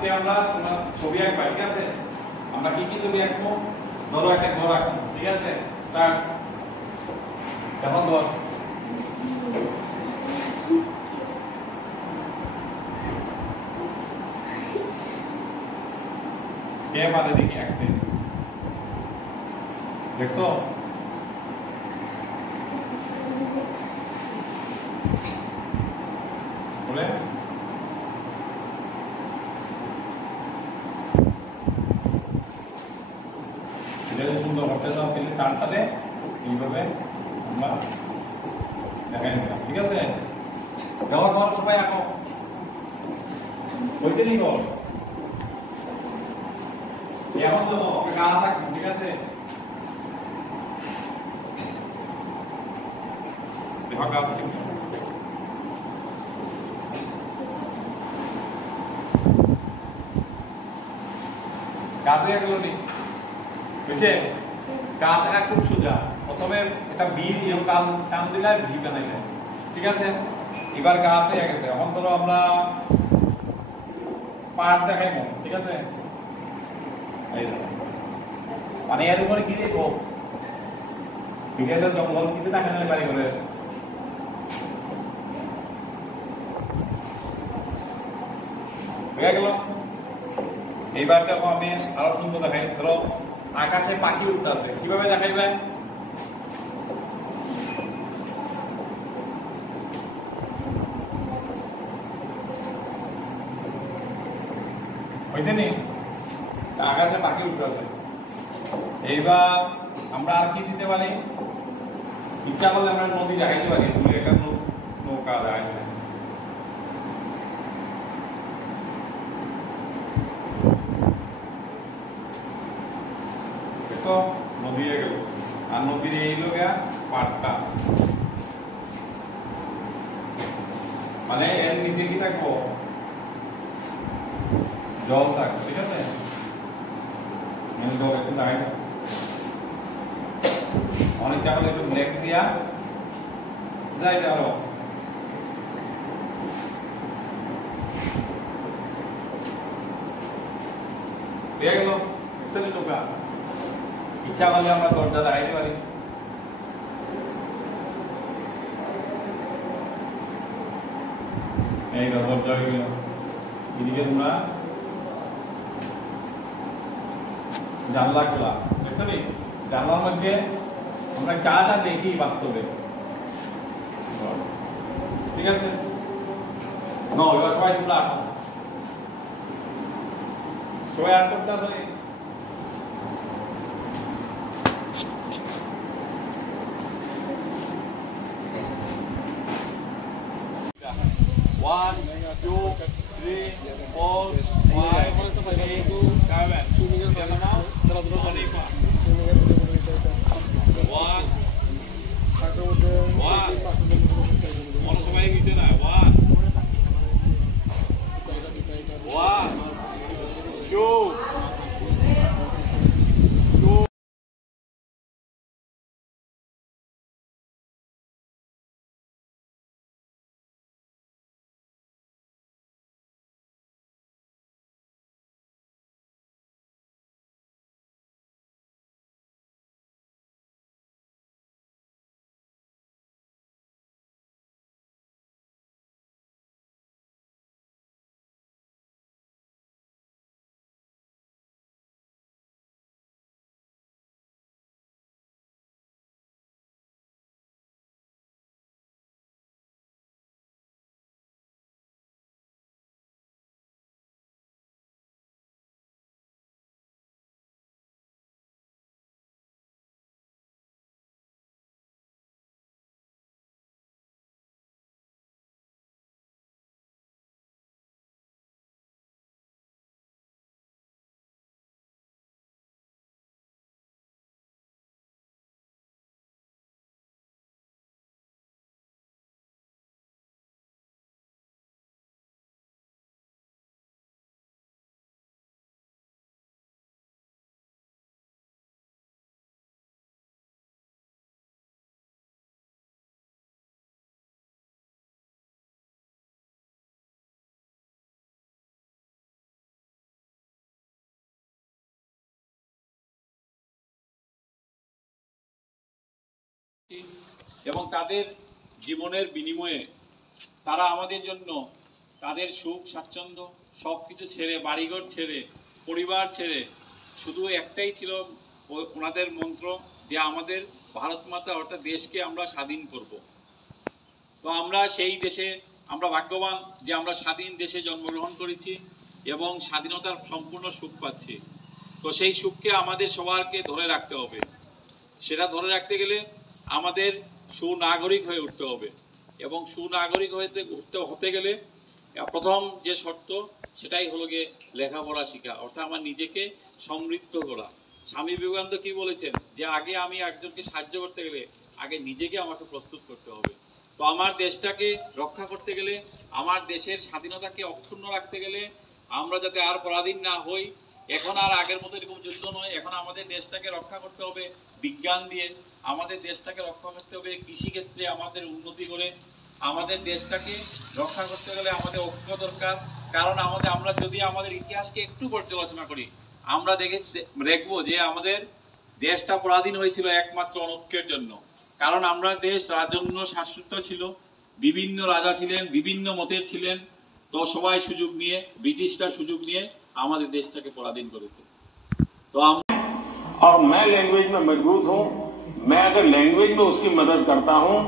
আজকে আমরা তোমার ছবি আঁকবা, ঠিক আছে? আমরা কি কি ছবি আঁকবো? ধরো একটা ঘর আঁকবো, ঠিক আছে? স্টার্ট। এখন ধর কে পারে দেখি আঁকতে, দেখছো? বলে যদি সুন্দর করতে চাও তাহলে চারটাতে এইভাবে আমরা দেখাই নিলাম, ঠিক আছে? দেওয়ার পর সবাই আঁকো, হইতে নি গো এখন তো কাজ থাকবে, ঠিক আছে? দেখো কাজ কিন্তু কাজ হয়ে গেল নি, বুঝছে? কাজ আঁকা খুব সোজা। প্রথমে একটা বি এরকম টান দিলে ভি বানাইলে, ঠিক আছে? এবার কাজ হয়ে গেছে। এখন ধরো আমরা পার্ট দেখাইবো, ঠিক আছে? এই মানে এর উপরে কি দেখবো, বিকেলের জঙ্গল কিন্তু দেখা যায় বাড়ি করে। হয়ে গেল। এইবার দেখো আমি আরো সুন্দর দেখাই। ধরো আকাশে পাখি উঠতে আছে, কিভাবে দেখাইবে? হইতে নি আকাশে পাখি উঠতে আছে। এইবার আমরা আর কি দিতে পারি? ইচ্ছা করলে আমরা নদী দেখাইতে পারি, দূরে একটা নৌকা দেখাইতে পারি। দেখো নদী হয়ে গেল, আর নদীর এই লোক পাটটা, মানে এর নিচে কি থাকবো? জল থাকবে, ঠিক আছে? জল একটু দেখাই না, অনেক চাকলে একটু ব্ল্যাক দিয়া যাই আরো পেয়ে গেল। নৌকা ইচ্ছা করলে আমরা দরজা দেখাইতে পারি। এই দরজা হয়ে গেল। এদিকে তোমরা জানলা খোলা, বুঝছো নি? জানলার মধ্যে আমরা যা যা দেখি বাস্তবে, ঠিক আছে? এবার সবাই তোমরা আঁকো, সবাই আর্ট করতে আসলে। One, two, three, four, five, 6, 7. সবাই দিতে না। One, two, এবং তাদের জীবনের বিনিময়ে তারা আমাদের জন্য তাদের সুখ স্বাচ্ছন্দ্য সব কিছু ছেড়ে, বাড়িঘর ছেড়ে, পরিবার ছেড়ে, শুধু একটাই ছিল ওনাদের মন্ত্র যে আমাদের ভারত মাতা অর্থাৎ দেশকে আমরা স্বাধীন করব। তো আমরা সেই দেশে আমরা ভাগ্যবান যে আমরা স্বাধীন দেশে জন্মগ্রহণ করেছি এবং স্বাধীনতার সম্পূর্ণ সুখ পাচ্ছি। তো সেই সুখকে আমাদের সবাইকে ধরে রাখতে হবে। সেটা ধরে রাখতে গেলে আমাদের সুনাগরিক হয়ে উঠতে হবে এবং সুনাগরিক হতে গেলে প্রথম যে শর্ত সেটাই হলো গিয়ে লেখাপড়া শেখা, অর্থাৎ আমার নিজেকে সমৃদ্ধ করা। স্বামী বিবেকানন্দ কি বলেছেন যে আগে আমি একজনকে সাহায্য করতে গেলে আগে নিজেকে আমাকে প্রস্তুত করতে হবে। তো আমার দেশটাকে রক্ষা করতে গেলে, আমার দেশের স্বাধীনতাকে অক্ষুণ্ণ রাখতে গেলে আমরা যাতে আর পরাধীন না হই, এখন আর আগের মতো এরকম যুদ্ধ নয়, এখন আমাদের দেশটাকে রক্ষা করতে হবে বিজ্ঞান দিয়ে, আমাদের দেশটাকে রক্ষা করতে হবে কৃষিক্ষেত্রে আমাদের উন্নতি করে। আমাদের দেশটাকে রক্ষা করতে গেলে আমাদের ঐক্য দরকার, কারণ আমরা যদি আমাদের ইতিহাসকে একটু পর্যালোচনা করি আমরা দেখবো যে আমাদের দেশটা পরাধীন হয়েছিল একমাত্র অনৈক্যের জন্য। কারণ আমরা দেশ রাজন্য শাসিত ছিল, বিভিন্ন রাজা ছিলেন, বিভিন্ন মতের ছিলেন, তো সবাই সুযোগ নিয়ে, ব্রিটিশরা সুযোগ নিয়ে আমাদের দেশটাকে পরাধীন করেছে। তো और मैं लैंग्वेज में मजबूत हूं, मैं अगर लैंग्वेज में उसकी मदद करता हूं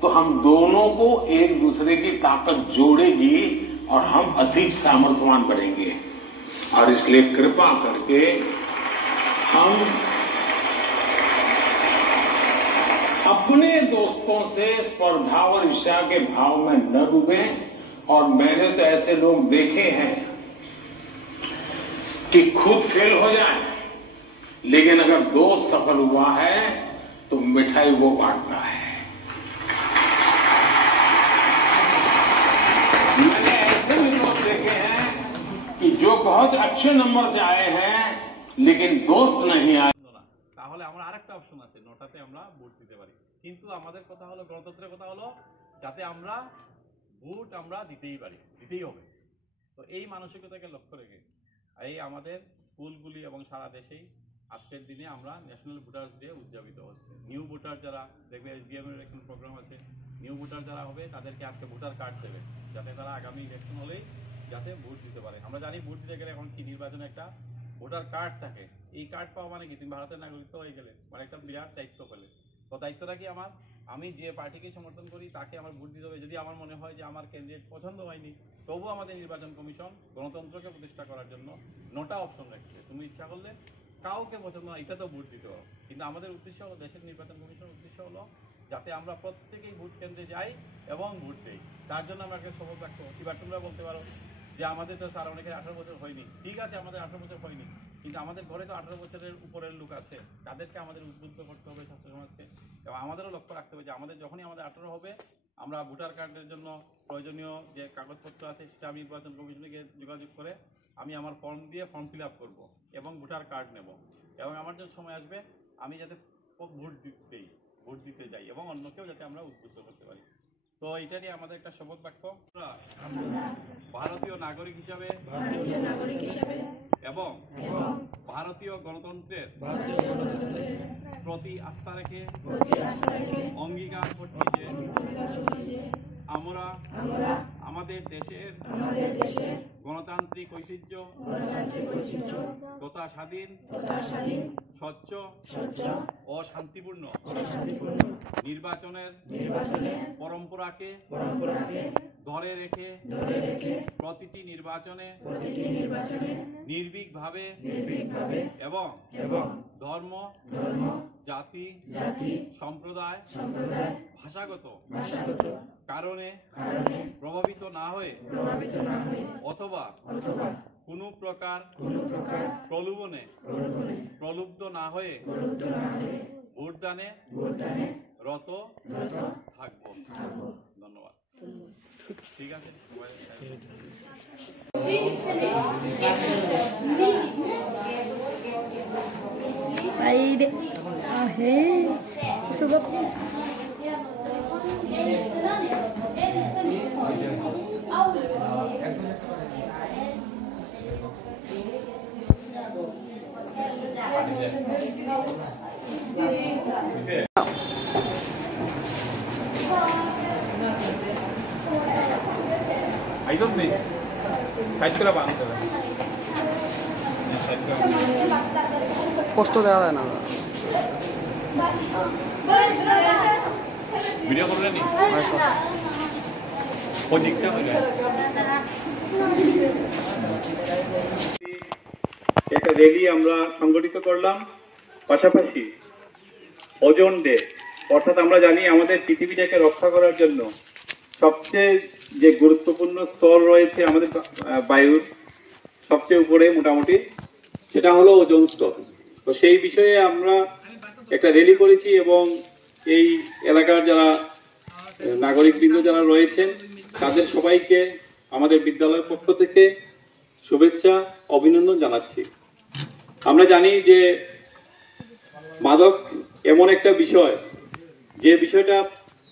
तो हम दोनों को एक दूसरे की ताकत जोड़ेगी और हम अधिक सामर्थ्यवान बनेंगे। और इसलिए कृपा करके हम अपने दोस्तों से स्पर्धा और ईर्ष्या के भाव में न डूबें। और मैंने तो ऐसे लोग देखे हैं कि खुद फेल हो जाए, लेकिन अगर दोस्त सफल हुआ है तो मिठाई वो बांटता है। मैंने ऐसे भी लोग देखे हैं कि जो बहुत अच्छे नंबर से आए हैं लेकिन दोस्त नहीं आए। তাহলে আমরা আরেকটা অপশন আছে, নোটাতে আমরা ভোট দিতে পারি। কিন্তু আমাদের কথা হলো, গণতন্ত্রের কথা হলো যাতে আমরা ভোট আমরা দিতেই পারি, দিতেই হবে। তো এই মানসিকতাকে লক্ষ্য রেখে এই আমাদের স্কুলগুলি এবং সারা দেশেই আজকের দিনে আমরা ন্যাশনাল ভোটার্স ডে উদযাপিত হচ্ছে। নিউ ভোটার যারা দেখবে, এসডিএম এর এখন প্রোগ্রাম আছে, নিউ ভোটার যারা হবে তাদেরকে আজকে ভোটার কার্ড দেবে, যাতে তারা আগামী ইলেকশন হলেই যাতে ভোট দিতে পারে। আমরা জানি ভোট দিতে গেলে এখন কি নির্বাচনে একটা ভোটার কার্ড থাকে, এই কার্ড পাওয়া মানে কি তুমি ভারতের নাগরিকত্ব হয়ে গেলে, মানে একটা বিরাট দায়িত্ব পেলে। তো দায়িত্বটা কি আমার, আমি যে পার্টিকে সমর্থন করি তাকে আমার ভোট দিতে হবে। যদি আমার মনে হয় যে আমার ক্যান্ডিডেট পছন্দ হয়নি, তবুও আমাদের নির্বাচন কমিশন গণতন্ত্রকে প্রতিষ্ঠা করার জন্য নোটা অপশন রাখছে। তুমি ইচ্ছা করলে কাউকে পছন্দ হয় এটা তো ভোট দিতে হবে, কিন্তু আমাদের উদ্দেশ্য হলো, দেশের নির্বাচন কমিশনের উদ্দেশ্য হলো যাতে আমরা প্রত্যেকেই ভোট কেন্দ্রে যাই এবং ভোট দেই। তার জন্য আমরা একটা শপথ রাখবো। এবার তোমরা বলতে পারো যে আমাদের তো স্যার অনেকের 18 বছর হয়নি। ঠিক আছে, আমাদের 18 বছর হয়নি, কিন্তু আমাদের ঘরে তো 18 বছরের উপরের লোক আছে, তাদেরকে আমাদের উদ্বুদ্ধ করতে হবে, ছাত্র সমাজকে। এবং আমাদেরও লক্ষ্য রাখতে হবে যে আমাদের যখনই আমাদের 18 হবে, আমরা ভোটার কার্ডের জন্য প্রয়োজনীয় যে কাগজপত্র আছে সেটা আমি নির্বাচন কমিশনকে যোগাযোগ করে আমি আমার ফর্ম দিয়ে ফর্ম ফিল আপ করবো এবং ভোটার কার্ড নেব। এবং আমার যে সময় আসবে আমি যাতে ভোট দিতে যাই এবং অন্যকেও যাতে আমরা উদ্বুদ্ধ করতে পারি। তো এটা নিয়ে আমাদের একটা শপথ বাক্য, ভারতীয় নাগরিক হিসাবে এবং ভারতীয় গণতন্ত্রের প্রতি আস্থা রেখে অঙ্গীকার করছি যে আমরা আমাদের দেশের গণতান্ত্রিক ঐতিহ্য তথা স্বাধীন, স্বচ্ছ ও শান্তিপূর্ণ নির্বাচনের পরম্পরাকে ধরে রেখে প্রতিটি নির্বাচনে নির্ভীকভাবে এবং ধর্ম, জাতি, সম্প্রদায়, ভাষাগত কারণে প্রভাবিত না হয়ে অথবা কোনো প্রকার প্রলোভনে প্রলুব্ধ না হয়ে ভোটদানে রত থাকব। ধন্যবাদ। ঠিক আছে। আইজত নেই সাইজ করে বানাতে হবে কষ্ট দেওয়া যায় না ভিডিও করলেন নি ও দিকটা হয়ে যায় একটা র্যালি আমরা সংগঠিত করলাম পাশাপাশি ওজোন ডে অর্থাৎ আমরা জানি আমাদের পৃথিবীটাকে রক্ষা করার জন্য সবচেয়ে যে গুরুত্বপূর্ণ স্তর রয়েছে আমাদের বায়ুর সবচেয়ে উপরে মোটামুটি সেটা হলো ওজোন স্তর। তো সেই বিষয়ে আমরা একটা র্যালি করেছি এবং এই এলাকার যারা নাগরিকবৃন্দ যারা রয়েছেন তাদের সবাইকে আমাদের বিদ্যালয়ের পক্ষ থেকে শুভেচ্ছা অভিনন্দন জানাচ্ছি। আমরা জানি যে মাদক এমন একটা বিষয় যে বিষয়টা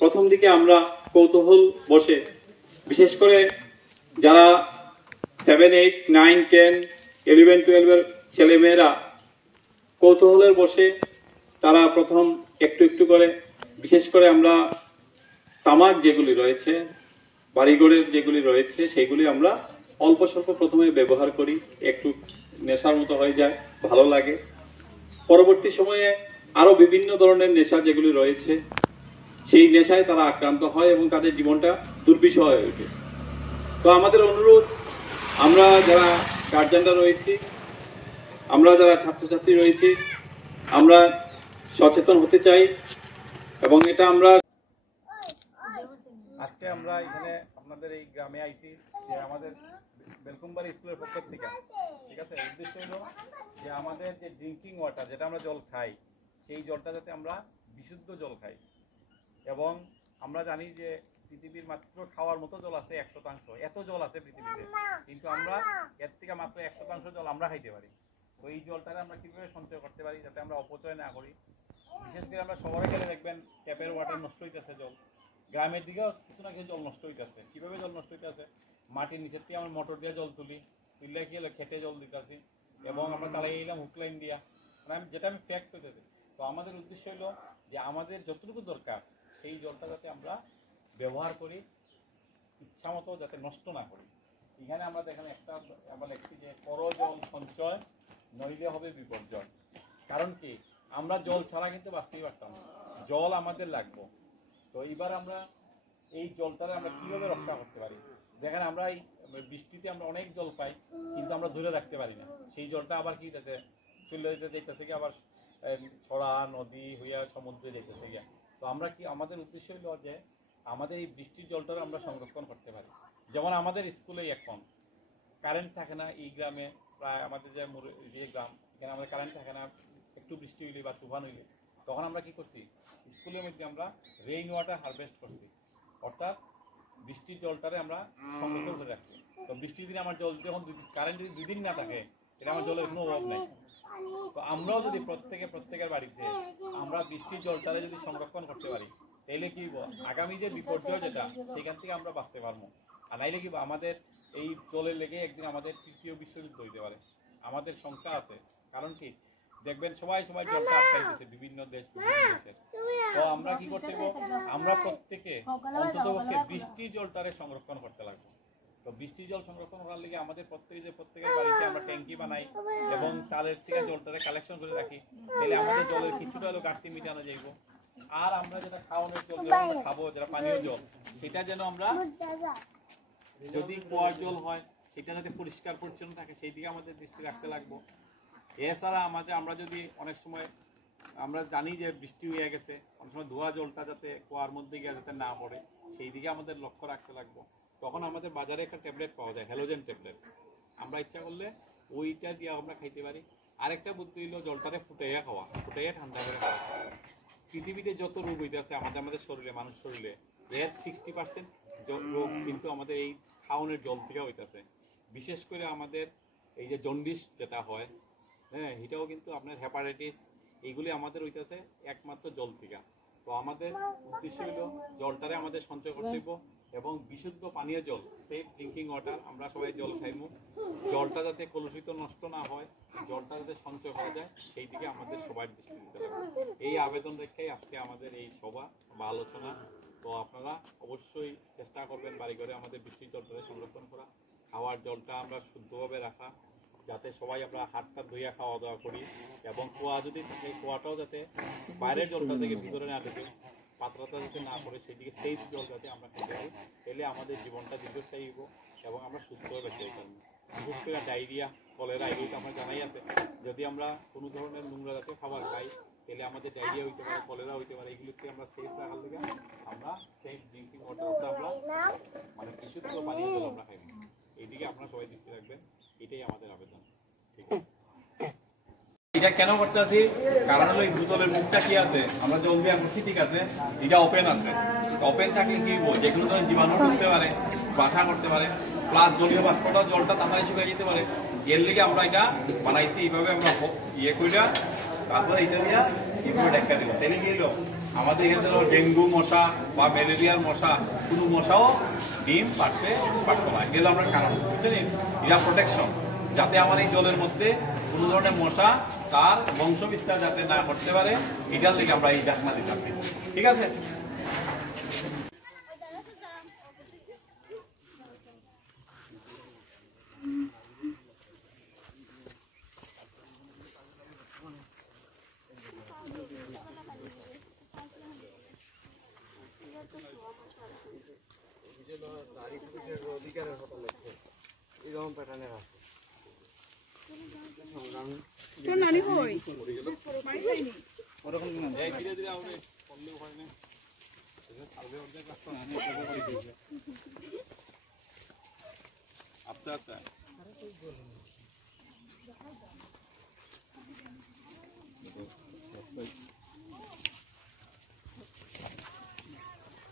প্রথম দিকে আমরা কৌতূহল বসে বিশেষ করে যারা 7, 8, 9, 10, 11, 12 ছেলেমেয়েরা কৌতূহলের বসে তারা প্রথম একটু একটু করে বিশেষ করে আমরা তামাক যেগুলি রয়েছে বাড়িঘরের যেগুলি রয়েছে সেগুলি আমরা অল্প স্বল্প প্রথমে ব্যবহার করি, একটু নেশার মতো হয়ে যায়, ভালো লাগে। পরবর্তী সময়ে আরো বিভিন্ন ধরনের নেশা যেগুলি রয়েছে সেই নেশায় তারা আক্রান্ত হয় এবং তাদের জীবনটা দুর্বিষহ হয়ে ওঠে। তো আমাদের অনুরোধ, আমরা যারা গার্জিয়ানরা রয়েছি, আমরা যারা ছাত্রছাত্রী রয়েছি, আমরা সচেতন হতে চাই এবং এটা আমরা আজকে আমরা এখানে আপনাদের এই গ্রামে আইছি যে আমাদের বেলকুমবাড়ি স্কুলের পক্ষ থেকে, ঠিক আছে, উদ্দেশ্য হলো যে আমাদের যে ড্রিঙ্কিং ওয়াটার যেটা আমরা জল খাই সেই জলটা যাতে আমরা বিশুদ্ধ জল খাই। এবং আমরা জানি যে পৃথিবীর মাত্র খাওয়ার মতো জল আছে 100%, এত জল আছে পৃথিবীতে, কিন্তু আমরা এর থেকে মাত্র 100% জল আমরা খাইতে পারি। তো এই জলটাকে আমরা কীভাবে সঞ্চয় করতে পারি যাতে আমরা অপচয় না করি। বিশেষ করে আমরা শহরে গেলে দেখবেন ট্যাপের ওয়াটার নষ্ট হইতেছে, জল গ্রামের দিকেও কিছু না কিছু জল নষ্ট হইতেছে। কীভাবে জল নষ্ট হইতেছে? মাটির নিচের থেকে আমরা মোটর দিয়ে জল তুলি, তুললে কি হলো খেতে জল দিতেছি এবং আমরা চালাই এলাম হুক লাইন দিয়া, মানে আমি ফ্যাক্ট হইতেছে। তো আমাদের উদ্দেশ্য হলো যে আমাদের যতটুকু দরকার সেই জলটা যাতে আমরা ব্যবহার করি, ইচ্ছা মতো যাতে নষ্ট না করি। এখানে আমরা দেখেন একটা আমরা লিখছি যে করো জল সঞ্চয় নইলে হবে বিপর্যয়। কারণ কি, আমরা জল ছাড়া কিন্তু বাঁচতেই পারতাম না, জল আমাদের লাগবে। তো এইবার আমরা এই জলটাকে আমরা কীভাবে রক্ষা করতে পারি? দেখেন আমরা এই বৃষ্টিতে আমরা অনেক জল পাই কিন্তু আমরা ধরে রাখতে পারি না, সেই জলটা আবার কি যাতে চলে যেতে দেখতেছে কি আবার ছড়া নদী হইয়া সমুদ্রে দেখতেছে গিয়া। তো আমরা কি, আমাদের উদ্দেশ্য হলো যে আমাদের এই বৃষ্টির জলটাও আমরা সংরক্ষণ করতে পারি। যেমন আমাদের স্কুলে এখন কারেন্ট থাকে না, এই গ্রামে প্রায় আমাদের যে গ্রাম এখানে আমাদের কারেন্ট থাকে না, একটু বৃষ্টি হইলে বা তুফান হইলে তখন আমরা কি করছি, স্কুলের মধ্যে আমরা রেইন ওয়াটার হারভেস্ট করছি, অর্থাৎ বৃষ্টির জলটারে আমরা সংরক্ষণ করে রাখছি। তো বৃষ্টির দিনে আমার জল যখন কারেন্ট যদি 2 দিন না থাকে এটা আমার জলের কোনো অভাব নেই। তো আমরাও যদি প্রত্যেকের বাড়িতে আমরা বৃষ্টির জলটারে যদি সংরক্ষণ করতে পারি তাহলে কি আগামী যে বিপর্যয় যেটা সেখান থেকে আমরা বাঁচতে পারবো। আর নাইলে কি আমাদের এই জলের লেগে একদিন আমাদের 3য় বিশ্বযুদ্ধ হইতে পারে, আমাদের সংখ্যা আছে। কারণ কি, দেখবেন সবাই জলটা আটকাইতেছে বিভিন্ন দেশের। তো আমরা কি করতে হবে, আমরা প্রত্যেকে অন্ততপক্ষে বৃষ্টির জলটারে সংরক্ষণ করতে লাগবে। তো বৃষ্টির জল সংরক্ষণ করার লেগে আমাদের প্রত্যেকের বাড়িতে আমরা ট্যাঙ্কি বানাই এবং চালের থেকে জলটারে কালেকশন করে রাখি, তাহলে আমাদের জলের কিছুটা হলো ঘাটতি মিটানো যাইব। আর আমরা যেটা খাওয়ানোর জল যেটা খাবো, যেটা পানীয় জল, সেটা যেন আমরা যদি কুয়ার জল হয় সেটা যাতে পরিষ্কার পরিচ্ছন্ন থাকে সেই দিকে আমাদের দৃষ্টি রাখতে লাগবো। এছাড়া আমরা যদি অনেক সময় আমরা জানি যে বৃষ্টি হয়ে গেছে, অনেক সময় ধোয়া জলটা যাতে কুয়ার মধ্যে গিয়ে যাতে না পড়ে সেই দিকে আমাদের লক্ষ্য রাখতে লাগবো। তখন আমাদের বাজারে একটা ট্যাবলেট পাওয়া যায়, হ্যালোজেন ট্যাবলেট, আমরা ইচ্ছা করলে ওইটা দিয়ে আমরা খাইতে পারি। আরেকটা বুদ্ধি হলো জলটারে ফুটাইয়া খাওয়া, ফুটাইয়া ঠান্ডা করে খাওয়া। পৃথিবীতে যত রোগ হইতেছে আমাদের শরীরে, মানুষ শরীরে, এর 60% রোগ কিন্তু আমাদের এই খাওয়ানোর জল থেকে হইতেছে। বিশেষ করে আমাদের এই যে জন্ডিস যেটা হয়, হ্যাঁ, এটাও কিন্তু আপনার হেপাটাইটিস, এইগুলি আমাদের হইতেছে একমাত্র জল থেকে। তো আমাদের উদ্দেশ্য হলো জলটারে আমাদের সঞ্চয় করতে হইব এবং বিশুদ্ধ পানীয় জল, সেফ ড্রিঙ্কিং ওয়াটার, আমরা সবাই জল খাইব, জলটা যাতে কলুষিত নষ্ট না হয়, জলটা যাতে সঞ্চয় করা যায় সেই দিকে আমাদের সবার দৃষ্টি দিতে হবে। এই আবেদন রেখেই আজকে আমাদের এই সভা বা আলোচনা। তো আপনারা অবশ্যই চেষ্টা করবেন বাড়ি ঘরে আমাদের বৃষ্টির জলটারে সংরক্ষণ খাওয়ার জলটা আমরা শুদ্ধভাবে রাখা, যাতে সবাই আমরা হাতটা ধুইয়া খাওয়া দাওয়া করি, এবং কুয়া যদি থাকে কুয়াটাও যাতে বাইরের জলটা থেকে ভিতরে না ঢুকে, পাত্রটা যাতে না পড়ে, সেদিকে সেই জল যাতে আমরা খেতে পারি, তাহলে আমাদের জীবনটা দীর্ঘস্থায়ী হইব এবং আমরা সুস্থভাবে বেঁচে থাকবো। বিশেষ করে ডায়রিয়া, কলেরা এগুলো তো আমরা জানাই আছে, যদি আমরা কোনো ধরনের নোংরা জাতীয় খাবার খাই তাহলে আমাদের ডায়রিয়া হইতে পারে, কলেরা হইতে পারে। এগুলোকে আমরা সেফ রাখার থেকে আমরা সেফ ড্রিঙ্কিং ওয়াটারটা আমরা মানে বিশুদ্ধ পানীয় জল আমরা খাই, এইদিকে আপনারা সবাই দৃষ্টি রাখবেন, এটাই আমাদের আবেদন। ঠিক আছে, এটা কেন করতে আছি, কারণ হলো এই বোতলের মুখটা কি আছে, আমরা জল দিয়ে করছি, ঠিক আছে, এটা ওপেন আছে। ওপেন থাকলে কি হবো, যে কোনো ধরনের জীবাণু ঢুকতে পারে, বাসা করতে পারে, প্লাস জলীয় বাষ্পটা জলটা তাড়াতাড়ি শুকিয়ে যেতে পারে। এর লিগে আমরা এটা বানাইছি, এইভাবে আমরা ইয়ে কইরা তারপরে এটা দিয়া এইভাবে ঢাকা দিব। তাহলে কি হলো, আমাদের এখানে ডেঙ্গু মশা বা ম্যালেরিয়ার মশা, কোনো মশাও ডিম পারতে পারতো না। এগুলো আমরা কারণ বুঝলেন, এটা প্রোটেকশন, যাতে আমার এই জলের মধ্যে কোনো ধরনের মশা তার বংশ বিস্তার যাতে না করতে পারে, এটার দিকে আমরা এই ঢাকনা দিতেছি। ঠিক আছে, ধীরে ধীরে আমরা করলেও হয় না, আস্তে আস্তে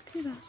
ঠিক আছে।